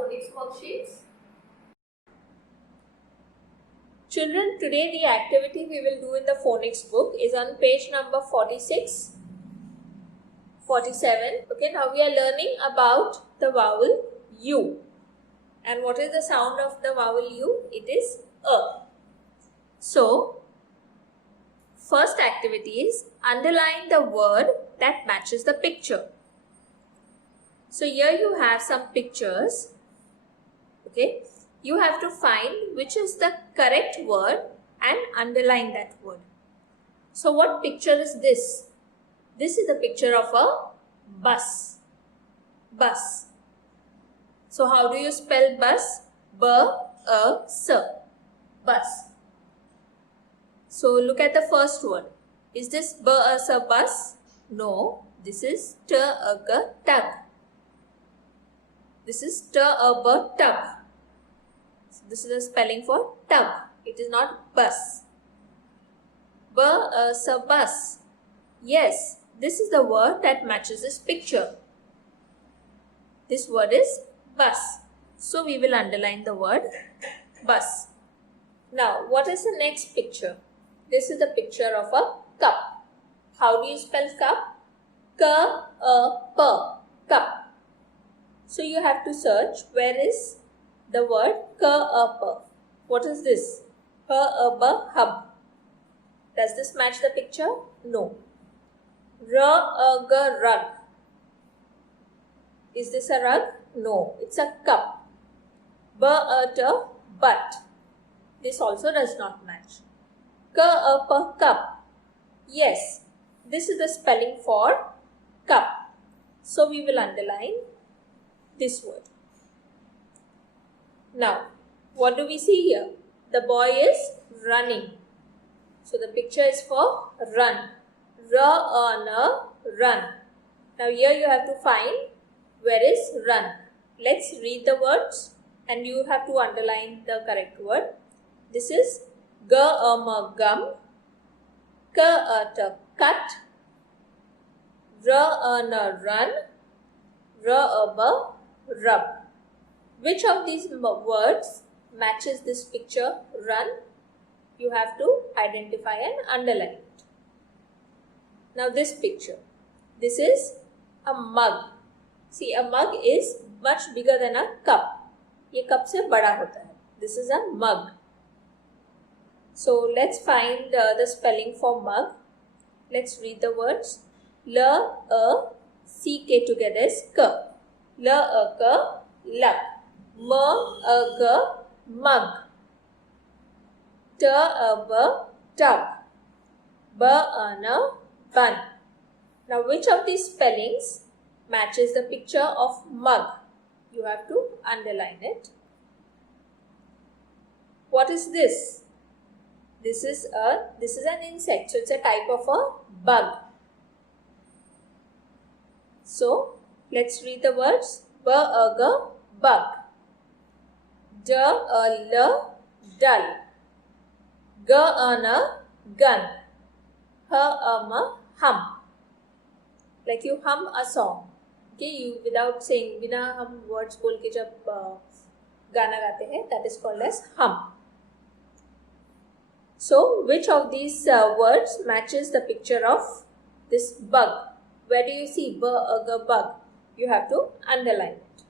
phonics worksheets. Children, today the activity we will do in the phonics book is on page number 46, 47. Okay, now we are learning about the vowel U. And what is the sound of the vowel U? It is A. So, first activity is underline the word that matches the picture. So here you have some pictures. Okay, you have to find which is the correct word and underline that word. So what picture is this? This is the picture of a bus. Bus. So how do you spell bus? B-U-S. Bus. So look at the first word. Is this B-U-S bus? No. This is T-U-G tug. This is T-U-B tug. So this is the spelling for tug. It is not bus. B-U-S bus. Yes, this is the word that matches this picture. This word is bus. So we will underline the word bus. Now, what is the next picture? This is the picture of a cup. How do you spell cup? K-U-P. Cup. So you have to search where is the word K-U-P. What is this? H-U-B, hub. Does this match the picture? No. R-U-G, rug. Is this a rug? No, it's a cup. B-U-T, butt. This also does not match. K-U-P, cup. Yes, this is the spelling for cup. So we will underline this word. Now, what do we see here? The boy is running. So the picture is for run. R-U-N, run. Now here you have to find where is run. Let's read the words and you have to underline the correct word. This is G-U-M, gum. K-U-T, cut. R-U-N, run. R-U-B, rub. Which of these words matches this picture run? You have to identify and underline it. Now this picture. This is a mug. See, a mug is much bigger than a cup. ये cup से बड़ा होता है. This is a mug. So let's find the spelling for mug. Let's read the words. L-A-C-K together is K. L-A-K, luck. M-A-G, mug. T-U-B, tub. B-U-N, bun. Now which of these spellings matches the picture of mug? You have to underline it. What is this? This is an insect. So it's a type of a bug. So let's read the words. B-U-G, bug. D-U-L, dull. G-U-N, gun. H-U-M, hum. Like you hum a song. Okay, you without saying, बिना हम words बोल के जब गाना गाते हैं, that is called as hum. So, which of these words matches the picture of this bug? Where do you see bug? You have to underline it.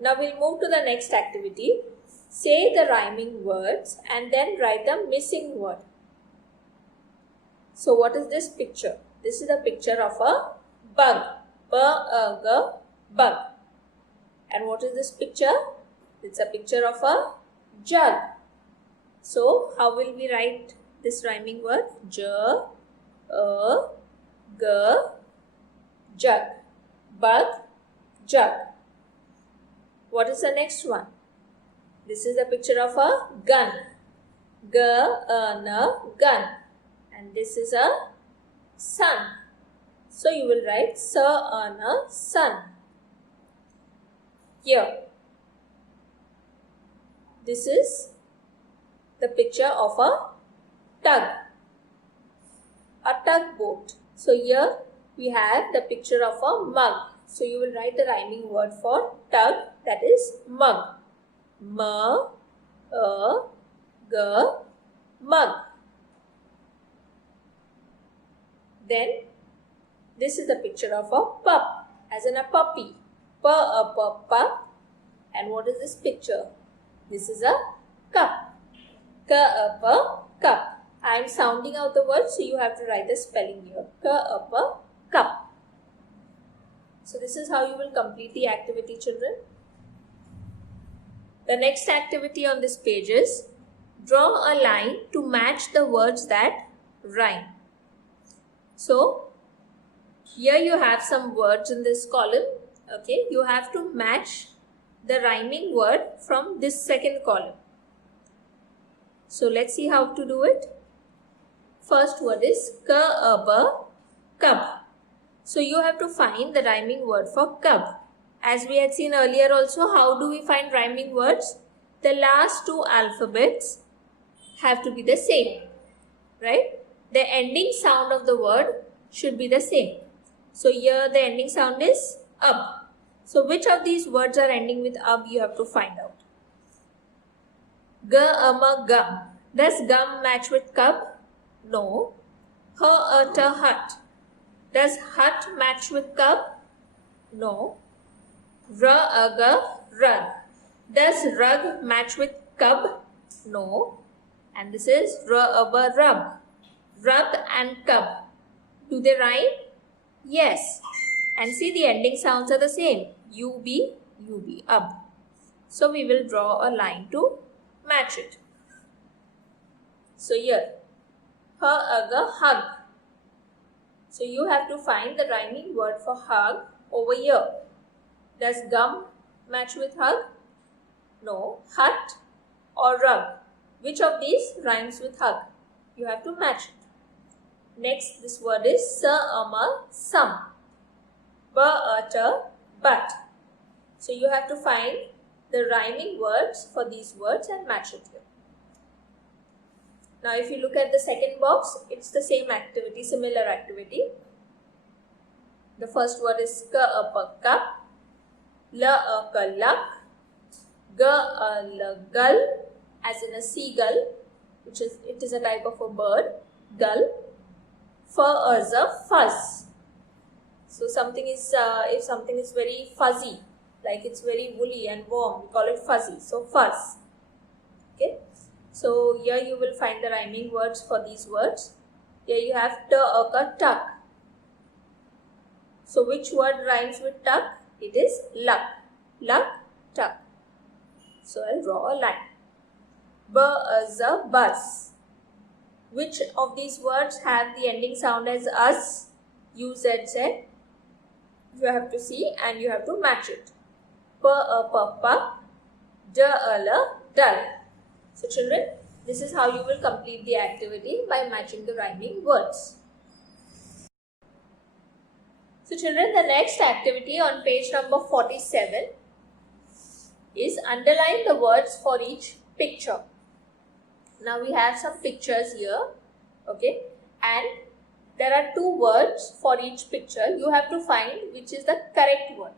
Now we'll move to the next activity. Say the rhyming words and then write the missing word. So what is this picture? This is the picture of a bug. B-U-G, bug. And what is this picture? It's a picture of a jug. So how will we write this rhyming word? J-U-G, jug. Bug, jug. What is the next one? This is the picture of a gun. G-U-N, gun. And this is a sun. So you will write S-U-N, sun. Here. This is the picture of a tug. A tugboat. So here we have the picture of a mug. So you will write the rhyming word for tug, that is mug. M, a, g, mug. Then this is the picture of a pup, as in a puppy. P, a, pup. And what is this picture? This is a cup. K, a, cup. I am sounding out the word, so you have to write the spelling here. K, a, cup. So this is how you will complete the activity, children. The next activity on this page is draw a line to match the words that rhyme. So here you have some words in this column. Okay, you have to match the rhyming word from this second column. So let's see how to do it. First word is cub. So you have to find the rhyming word for cub. As we had seen earlier also, how do we find rhyming words? The last two alphabets have to be the same, right? The ending sound of the word should be the same. So here the ending sound is ub. So which of these words are ending with ub, you have to find out. Gum. Does gum match with cub? No. Hut. Does hut match with cub? No. Rug. Does rug match with cub? No. And this is rub. Rug and cub. Do they rhyme? Yes. And see, the ending sounds are the same. Ub, ub. So we will draw a line to match it. So here, hug. So you have to find the rhyming word for hug over here. Does gum match with hug? No. Hut or rug? Which of these rhymes with hug? You have to match it. Next, this word is some. But. So you have to find the rhyming words for these words and match it here. Now if you look at the second box, it's the same activity, similar activity. The first word is cup, luck, gull, as in a seagull, it is a type of a bird, gull. Fuzz. So something is if something is very fuzzy, like it's very woolly and warm, we call it fuzzy. So fuzz. Okay. So here you will find the rhyming words for these words. Here you have tuck. So which word rhymes with tuck? It is luck. Luck, tuck. So I'll draw a line. Buzz. Which of these words have the ending sound as us? UZZ. You have to see and you have to match it. Pup, dull. So children, this is how you will complete the activity by matching the rhyming words. So children, the next activity on page number 47 is underline the words for each picture. Now we have some pictures here, okay, and there are two words for each picture. You have to find which is the correct word.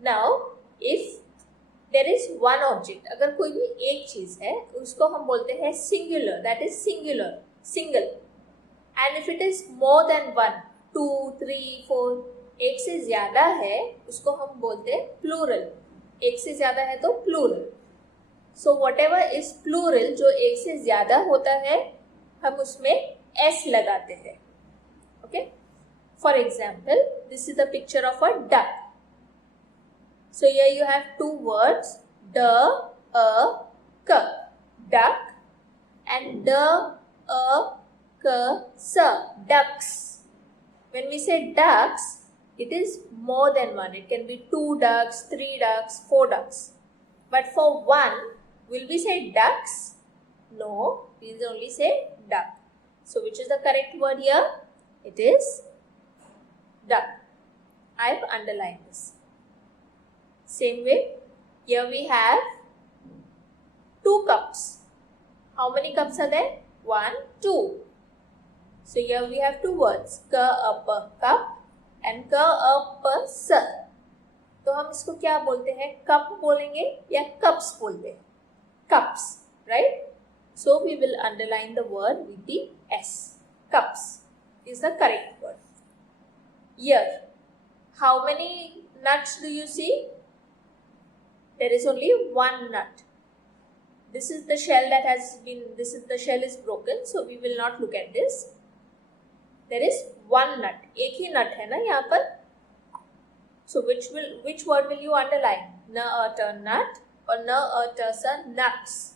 Now, if there is one object, अगर कोई भी एक चीज है, उसको हम बोलते हैं singular, that is single. And if it is more than one, 2, 3, 4, एक से ज्यादा है, उसको हम बोलते हैं plural. एक से ज्यादा है तो plural. So whatever is plural, जो एक से ज्यादा होता है, हम उसमें s लगाते हैं. Okay? For example, this is the picture of a duck. So here you have two words, duck, duck, and ducks. When we say ducks, it is more than one. It can be 2 ducks, 3 ducks, 4 ducks. But for one, will we say ducks? No, we will only say duck. So which is the correct word here? It is duck. I have underlined this. Same way, here we have 2 cups. How many cups are there? 1, 2. So here we have 2 words, cup and k a p s. तो हम इसको क्या बोलते हैं? Cup बोलेंगे या cups बोलते हैं? Cups, right? So we will underline the word with the s. Cups is the correct word. Here, how many nuts do you see? There is only one nut. This is the shell that has been, the shell is broken, so we will not look at this. There is one nut. एक ही nut है ना यहाँ पर? So which word will you underline? N a t nut or n a t s nuts?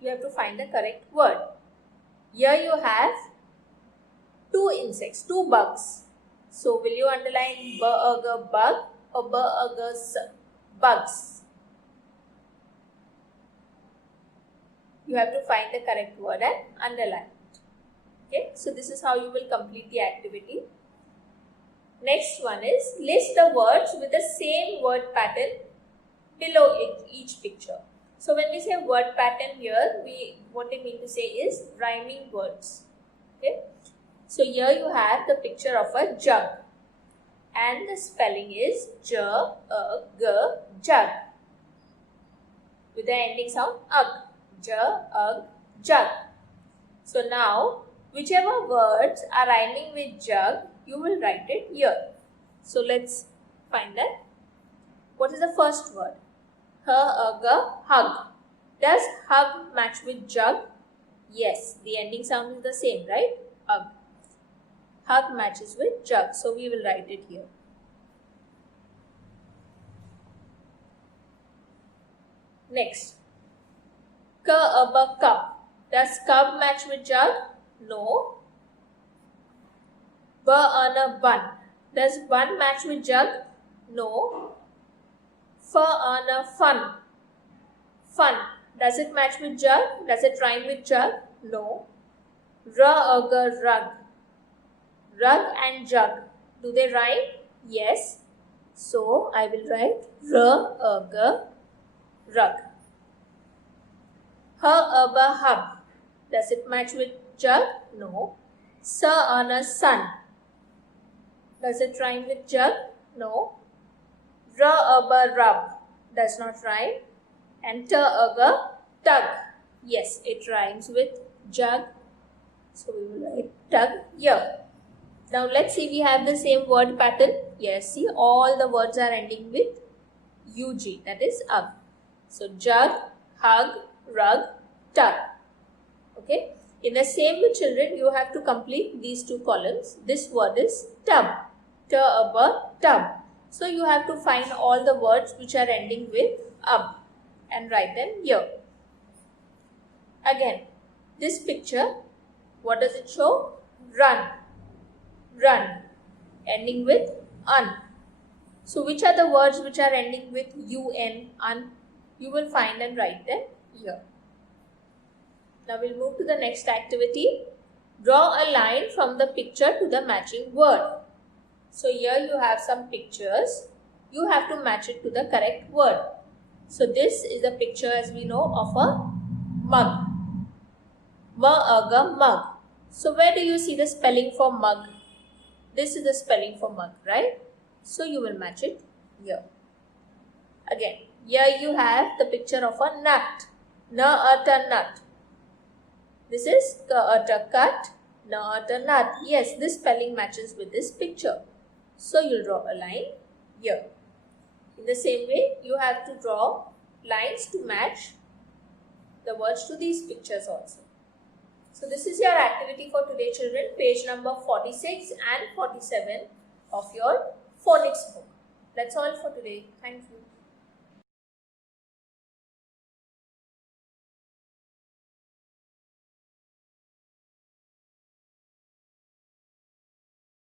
You have to find the correct word. Here you have two insects, two bugs. So will you underline b a g bug or b a g s bugs? You have to find the correct word and underline it. Okay, so this is how you will complete the activity. Next one is list the words with the same word pattern below each picture. So when we say word pattern here, what we mean to say is rhyming words. Okay, so here you have the picture of a jug, and the spelling is j-a-g, jug, with the ending sound ug. J-a-g, jug. So now, whichever words are rhyming with jug, you will write it here. So let's find that. What is the first word? H-a-g, hug. Does hug match with jug? Yes, the ending sound is the same, right? Hug. Hug matches with jug, so we will write it here. Next. K-a-b, cup. Does cup match with jug? No. B-a-n, bun. Does bun match with jug? No. F-a-n, fun. Fun. Does it match with jug? Does it rhyme with jug? No. R-a-g, rug. Rug and jug. Do they rhyme? Yes. So I will write R-a-g, rug. H-a-b, hub. Does it match with jug? No. S-a-n, sun. Does it rhyme with jug? No. R-a-b, rub. Does not rhyme. And t-a-g, tug. Yes, it rhymes with jug. So we will write tug here. Now let's see, we have the same word pattern. Yes, see, all the words are ending with UG, that is ug. So jug, hug, rug, tug. Okay. In the same way, children, you have to complete these two columns. This word is tub. T-a-b, tub. So you have to find all the words which are ending with ub and write them here. Again, this picture, what does it show? Run. Run. Ending with un. So which are the words which are ending with un, un? You will find and write them here. Now we'll move to the next activity. Draw a line from the picture to the matching word. So here you have some pictures. You have to match it to the correct word. So this is a picture, as we know, of a mug. M-a-g, mug. So where do you see the spelling for mug? This is the spelling for mug, right? So you will match it here. Again, here you have the picture of a nut. N-a-t, nut. This is k-a-t, cut. N-a-t, nut. Yes, this spelling matches with this picture. So you'll draw a line here. In the same way, you have to draw lines to match the words to these pictures also. So this is your activity for today, children. Page number 46 and 47 of your phonics book. That's all for today. Thank you.